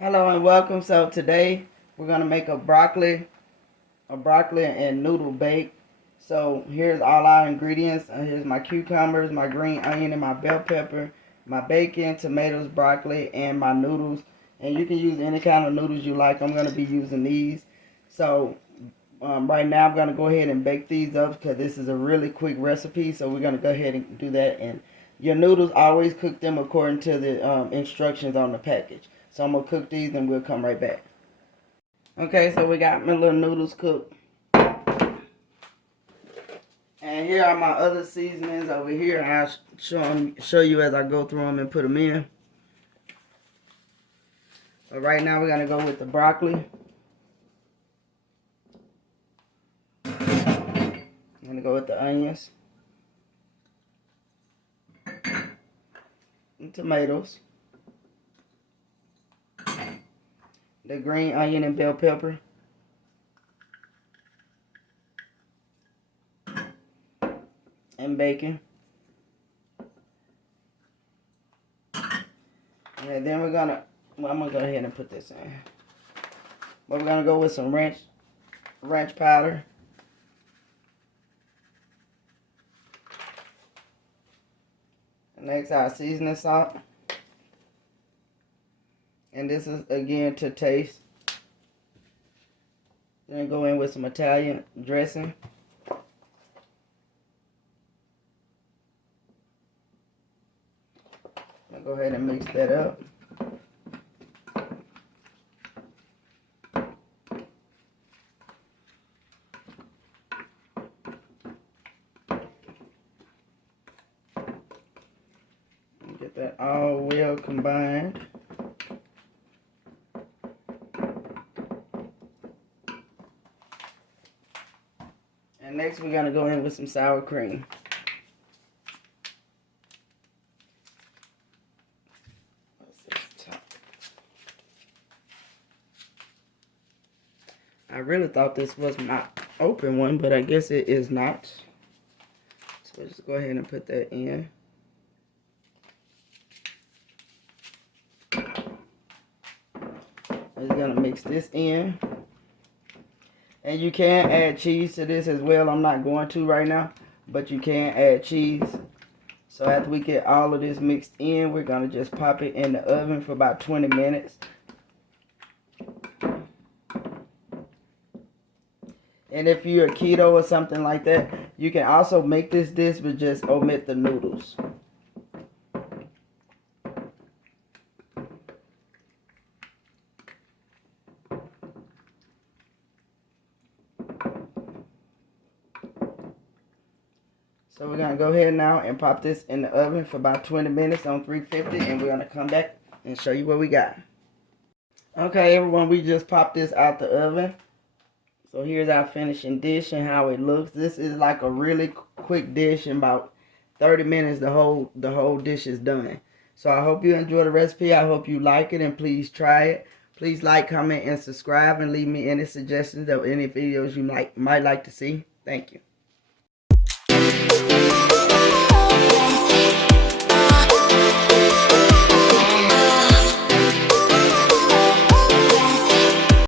Hello and welcome. So today we're gonna make a broccoli and noodle bake. So here's all our ingredients. Here's my cucumbers, my green onion, and my bell pepper, my bacon, tomatoes, broccoli, and my noodles. And you can use any kind of noodles you like. I'm gonna be using these. So right now I'm gonna go ahead and bake these up because this is a really quick recipe. So we're gonna go ahead and do that. And your noodles, always cook them according to the instructions on the package. So I'm going to cook these and we'll come right back. Okay, so we got my little noodles cooked. And here are my other seasonings over here. I'll show you as I go through them and put them in. But right now we're going to go with the broccoli. I'm going to go with the onions. And tomatoes. The green onion and bell pepper. And bacon. And then I'm gonna go ahead and put this in. But we're gonna go with some ranch powder. And next, our seasoning salt. And this is again to taste. Then go in with some Italian dressing. I'll go ahead and mix that up. And get that all well combined. And next we're going to go in with some sour cream. I really thought this was my open one, but I guess it is not. So just go ahead and put that in. I'm just going to mix this in. And you can add cheese to this as well. I'm not going to right now, but you can add cheese. So after we get all of this mixed in, we're going to just pop it in the oven for about 20 minutes. And if you're a keto or something like that, you can also make this dish but just omit the noodles. So we're going to go ahead now and pop this in the oven for about 20 minutes on 350, and we're going to come back and show you what we got. Okay, everyone, we just popped this out the oven. So here's our finishing dish and how it looks. This is like a really quick dish. In about 30 minutes, the whole dish is done. So I hope you enjoy the recipe. I hope you like it, and please try it. Please like, comment, and subscribe, and leave me any suggestions of any videos you might like to see. Thank you.